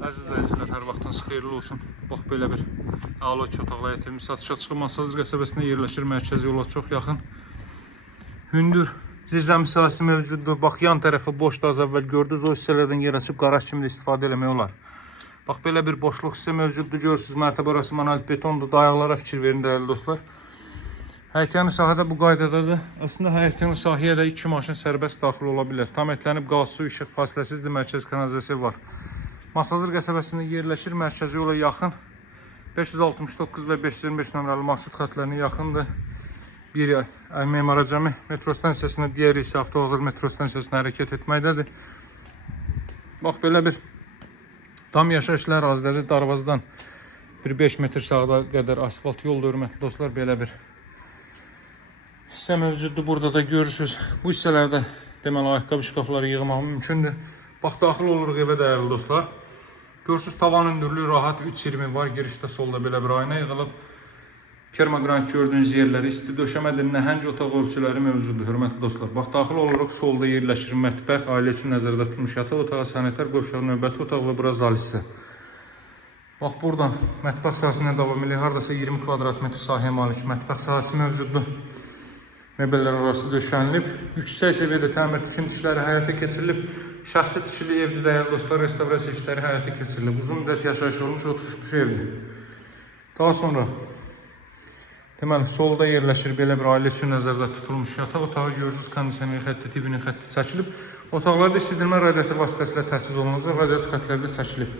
Əziz izləyicilər, hər vaxtınız xeyirli olsun. Bax, belə bir əla 2 otaqlı həyətimiz satışa çıxıb. Masazır qəsəbəsində yerləşir, mərkəzi yola çox yaxın. Hündür zirzəmi sahəsi mövcuddur. Bax, yan tərəfi boşdur, az əvvəl gördünüz. O hissələrdən yer açıb qaraj kimi də istifadə eləmək olar. Bax, belə bir boşluq hissə mövcuddur. Görürsünüz, mərtəbə orası monolit betondur. Dayaqlara fikir verin, dəyərli dostlar. Həyətyanı sahədə bu qaydadadır. Əslində, həyətyanı sahəyə də 2 maşın sərbəst daxil ola bilər. Tam etlənib, qaz, su, işıq fasiləsizdir, mərkəz kanalizasiya var. Masazır qəsəbəsində yerləşir, mərkəzi yola yaxın. 569 və 525 nömrəli marşrut xətlərinə yaxındır. Biri Memar Acəmi metro stansiyasına, digəri isə Avtovağzal metro stansiyasına hərəkət etməkdədir. Bax, belə bir tam yaşayışlı ərazidədir. Darvazdan bir 5 metr sağda qədər asfalt yoldur, hörmətli dostlar. Belə bir hissə mövcuddur. Burada da görürsünüz. Bu hissələrdə deməli ayaqqabı şkafları yığmaq mümkündür. Bax, daxil oluruq evə, dəyərli dostlar. Görürsünüz, tavan hündürlüyü rahat 3.20 var. Girişdə solda belə bir ayna yığılıb. Kermogranit gördüyünüz yerləri, isti döşəmədir, nəhəng otaq ölçüləri mövcuddur, hörmətli dostlar. Bax, daxil oluruq, solda yerləşir mətbəx, ailə üçün nəzərdə tutulmuş yataq otağı, sanitar qovşaq, növbəti otaq və bura zal hissə. Bax, buradan mətbəx sahəsinə davam edir. Hardasa 20 kvadrat metr sahəyə malik mətbəx sahəsi mövcuddur. Mebellər arası döşənilib. Yüksək səviyyədə təmir tikinti işləri həyata keçirilib. Şəxsi tikili evdir, dəyərli dostlar, restavrasiya işləri həyata keçirilib. Uzun müddət yaşayış olmuş, oturmuş evdir. Daha sonra deməli, solda yerləşir belə bir ailə üçün nəzərdə tutulmuş yataq otağı. Görürsünüz, kondisioner xətti, TV-nin xətti çəkilib. Otaqlarda istidirmə radiator vasitəsilə təchiz olunacaq, radiator xətləri də çəkilib.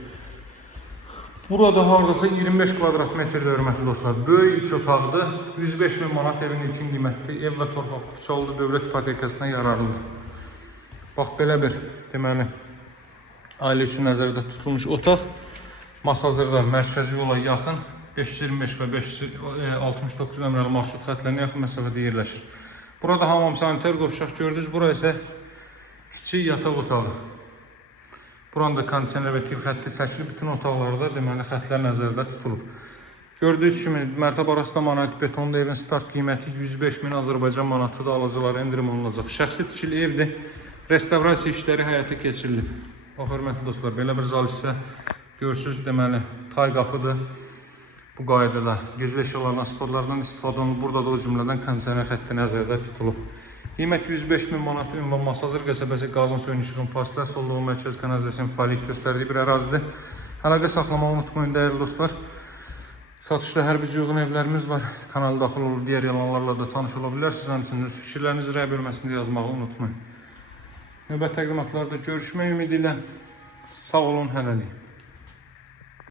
Burada hardasa 25 kvadrat metrdə, hörmətli dostlar, böyük iç otaqdır. 105.000 manat evin ilkin qiymətli, ev və torpaq Füçalıda dövlət ipotekasına yararlıdır. Bax, belə bir deməli ailə üçün nəzərdə tutulmuş otaq. Masazırda mərkəzi yola yaxın 525 və 569 nömrəli marşrut xətlərinə yaxın məsafədə yerləşir. Burada hamam, sanitar qovşaq gördünüz. Bura isə kiçik yataq otağı. Buranın da kondisioner və TV xətti çəkilib. Bütün otaqlarda deməli xətlər nəzərdə tutulub. Gördüyünüz kimi mərtəbə arasında monolit betonda evin start qiyməti 105.000 Azərbaycan manatıdır. Alıcılara endirim olunacaq. Şəxsi tikili evdir. Restavrasiya işləri həyata keçirilib. Bax, hörmətli dostlar, belə bir zal hissə görürsünüz, deməli tay qapıdır. Bu qaydada gizli eşyaların asfaltlardan istifadə olunub. Burada da o cümlədən kondisioner xətti nəzərdə tutulub. Qiymət 105.000 manat. Ünvan Masazır qəsəbəsi, qazın suyun işığın fasiləsi olduğu mərkəz kanalizasiyanın fəaliyyət göstərdiyi bir ərazidir. Əlaqə saxlamağı unutmayın, dəyərli dostlar. Satışda hər bir uyğun evlərimiz var. Kanala daxil olub digər yalanlarla da tanış ola bilərsiniz. Həmçinin öz fikirlərinizi rəy bölməsində yazmağı unutmayın. Növbət təqdimatlarda görüşmək ümidi ilə sağ olun, hələlik.